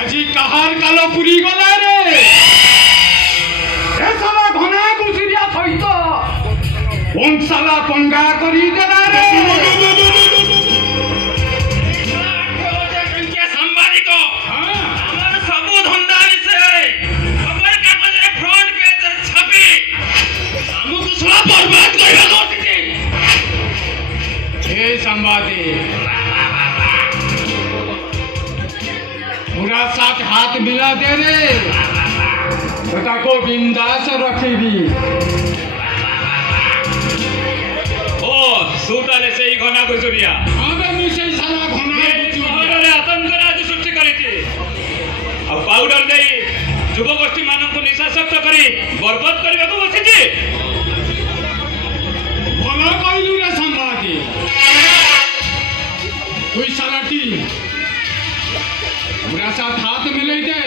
আজি কাহার কালো পুরি গলা রে এসালা ঘনা গুছিরিয়া সহিত বংশালা পঙ্গা করি দেলা রে पूरा साथ हाथ मिला दे रे बेटा को बिंदास रखेगी ओ सूताले से ही घना गुजरिया अबे मुझे साला घना गुजरिया आतंक राज सृष्टि करिछि अब पाउडर देई যুবগোষ্ঠী মানক নিশাসক্ত করি বরবাদ করিବାକୁ বসিছি भला कहलु रे संभाती कोई सालाटी पूरा साथ हाथ मिले दे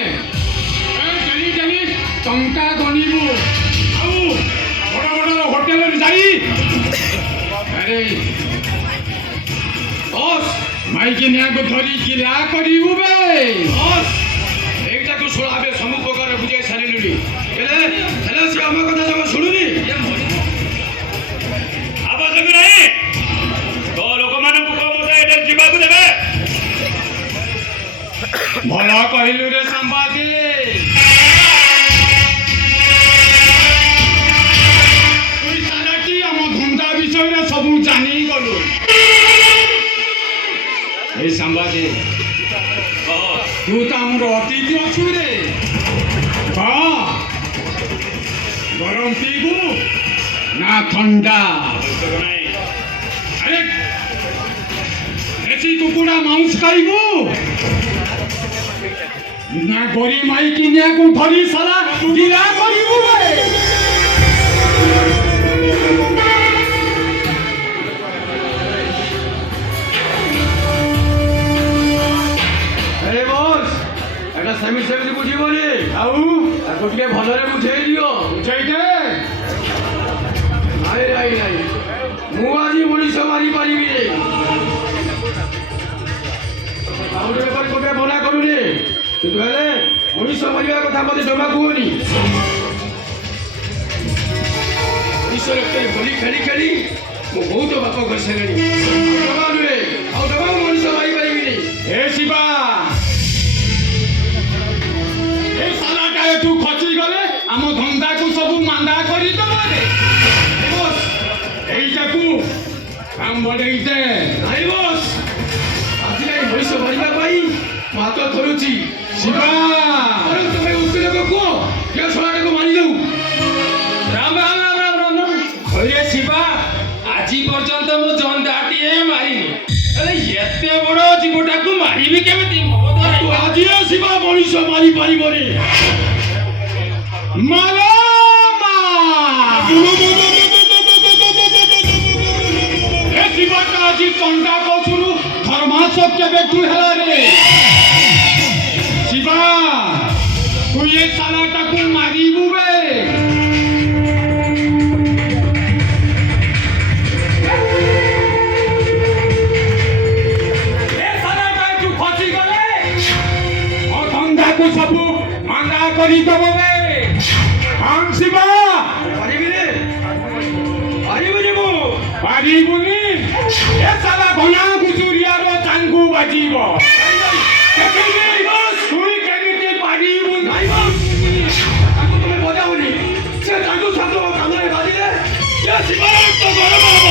चली चली टंका गणिबू आउ बड़ बड़ होटल रे जाई अरे बस माइके निया को धरी किला करिबू बे बस एकटा को सुलाबे समु प्रकार बुझाई सारिलुनी हेले हेले से हम कथा जमा सुनुनी ଆବଶ୍ୟକ ନାହିଁ ତ ଲୋକମାନଙ୍କୁ କମ ଏଟା ଯିବାକୁ ଦେବେ भला कहलु रे संभाती कोई सालाटी हम धंदा विषय रे सब जानी गलु ए संभाती तू तो हमर अतिथि अछु रे हां गरम पीबू ना ठंडा अरे ऐसी कुकुड़ा मांस खाइबू ना गोरी माई की निया को धरी साला गिरा करिबू बे अरे बॉस एटा सेमी सेमी बुझिबोनी आउ ताको टिके भलरे बुझेई दियो बुझाई दे नाई नाई नाई मु आजी मनीष मारी पारिबी रे आउट पेपर कोबे मना करूनी কিন্তু হেলে মনীষ মারিবা কথা মতে জমা কুনি ঈশ্বর কে বলি খেলি খেলি মু বহুত বাপ ঘসেলেনি জমা নুয়ে আউ জমা মনীষ মারি পারিবি নি ए शिवा ए साला का तू खची गले हम धंदा को सब मांदा करी दबा दे बस এইটা কু কাম বড়েইতে নাই বস আজি নাই মনীষ মারিবা পাই মাত ধরুছি শিবা আরে তুমি উত্তর কো কে ছড়াটাকে মারি দেউ राम राम राम राम राम राम अरे शिवा আজি পর্যন্ত মু জন্দাটিয়ে মারিনি আরে এতে বড় জীবটাকু মারিবি কেমিতি তু আজিয়ে শিবা মনীষ মারি পারিবনি মালো মা এ শিবা কা আজি টঙ্কা কছুলু ধর্মাস কেবে তু হেলা রে শিবা তুই এ সালাটাকু মারিবু বে এ সালাটা তু খচি গলে ও ধন্দাকু সবু মাঙ্গা করি দবো বে কাম শিবা পারিবি রে পারিবি রে মু পারিবুনি এ সালা ঘনা গুজুরিয়ার চাঙ্গু বাজিব দেখেবি তুই কেমিতি পারিবু নাই বস তাকো তুমি বজাওনি সে তাকো ছাত্র কামরে বাজিলে ଏ ଶିବାରକ୍ତ ଗରମ ହବ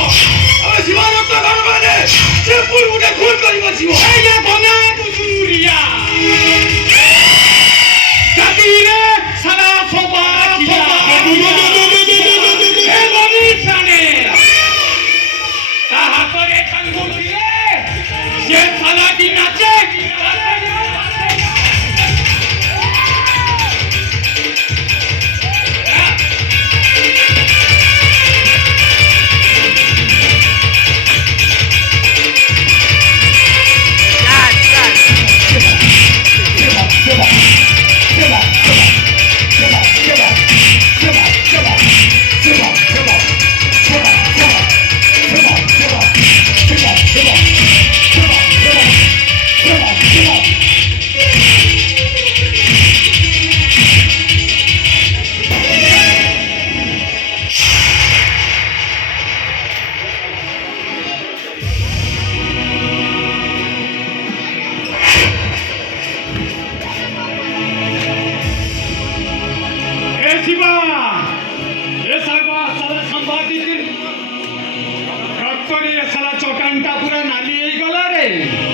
ଆମେ ଶିବାରକ୍ତ ଗରମ ହେଲେ ସେ ପୂର୍ବଟେ ଖୁନ କରି ବସିବ এই যে ঘনা গুজুরিয়া জাতিরে সালা সবা সবা এ মনীষানে তা হাতরে চাঙ্গু দিয়ে সে সালাটি নাচে रे